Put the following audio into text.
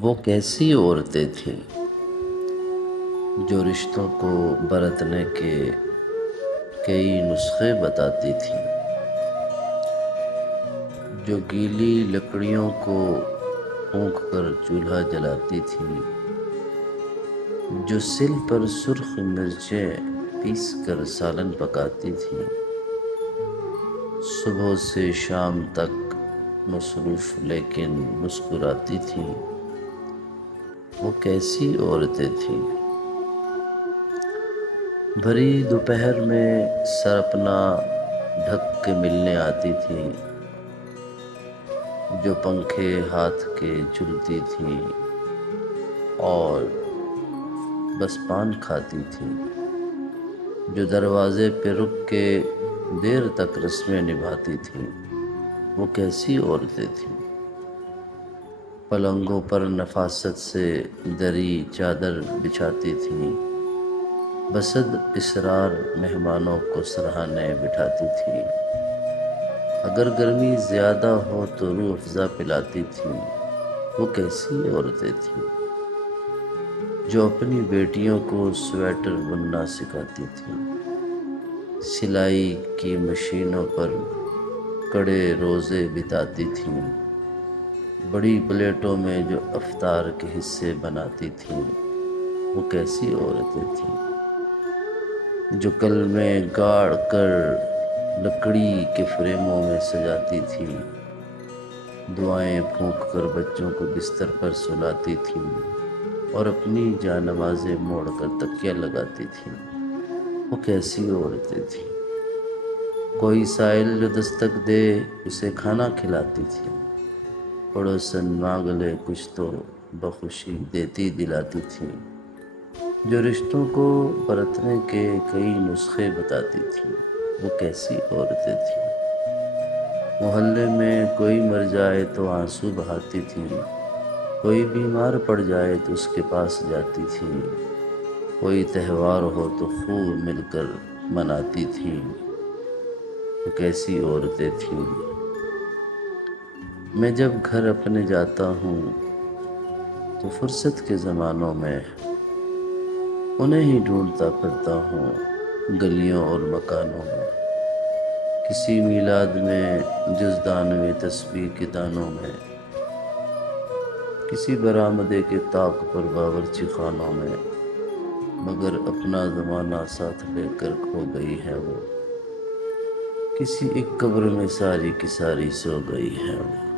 وہ کیسی عورتیں تھیں جو رشتوں کو برتنے کے کئی نسخے بتاتی تھیں، جو گیلی لکڑیوں کو پھونک کر چولہا جلاتی تھیں، جو سل پر سرخ مرچیں پیس کر سالن پکاتی تھیں، صبح سے شام تک مصروف لیکن مسکراتی تھیں۔ وہ کیسی عورتیں تھیں؟ بھری دوپہر میں سر اپنا ڈھک کے ملنے آتی تھیں، جو پنکھے ہاتھ کے جھلتی تھیں اور بس پان کھاتی تھیں، جو دروازے پہ رک کے دیر تک رسمیں نبھاتی تھیں۔ وہ کیسی عورتیں تھیں؟ پلنگوں پر نفاست سے دری چادر بچھاتی تھیں، بصد اصرار مہمانوں کو سرہانے بٹھاتی تھیں، اگر گرمی زیادہ ہو تو روح افزا پلاتی تھیں۔ وہ کیسی عورتیں تھیں جو اپنی بیٹیوں کو سویٹر بننا سکھاتی تھیں، سلائی کی مشینوں پر کڑے روزے بتاتی تھیں، بڑی پلیٹوں میں جو افطار کے حصے بناتی تھیں۔ وہ کیسی عورتیں تھیں جو کلمے گاڑ کر لکڑی کے فریموں میں سجاتی تھیں، دعائیں پھونک کر بچوں کو بستر پر سلاتی تھیں اور اپنی جاں نمازیں موڑ کر تکیہ لگاتی تھیں۔ وہ کیسی عورتیں تھیں؟ کوئی سائل جو دستک دے اسے کھانا کھلاتی تھیں، پڑوسن مانگ لے کچھ تو بخوشی دیتی دلاتی تھیں، جو رشتوں کو برتنے کے کئی نسخے بتاتی تھیں۔ وہ کیسی عورتیں تھیں؟ محلے میں کوئی مر جائے تو آنسو بہاتی تھیں، کوئی بیمار پڑ جائے تو اس کے پاس جاتی تھیں، کوئی تہوار ہو تو خوب مل کر مناتی تھیں۔ وہ کیسی عورتیں تھیں؟ میں جب گھر اپنے جاتا ہوں تو فرصت کے زمانوں میں انہیں ہی ڈھونڈتا پھرتا ہوں گلیوں اور مکانوں میں، کسی میلاد میں جزدانویں تسبیح کے دانوں میں، کسی برآمدے کے طاق پر باورچی خانوں میں، مگر اپنا زمانہ ساتھ لے کر کھو گئی ہے وہ، کسی ایک قبر میں ساری کی ساری سو گئی ہے وہ۔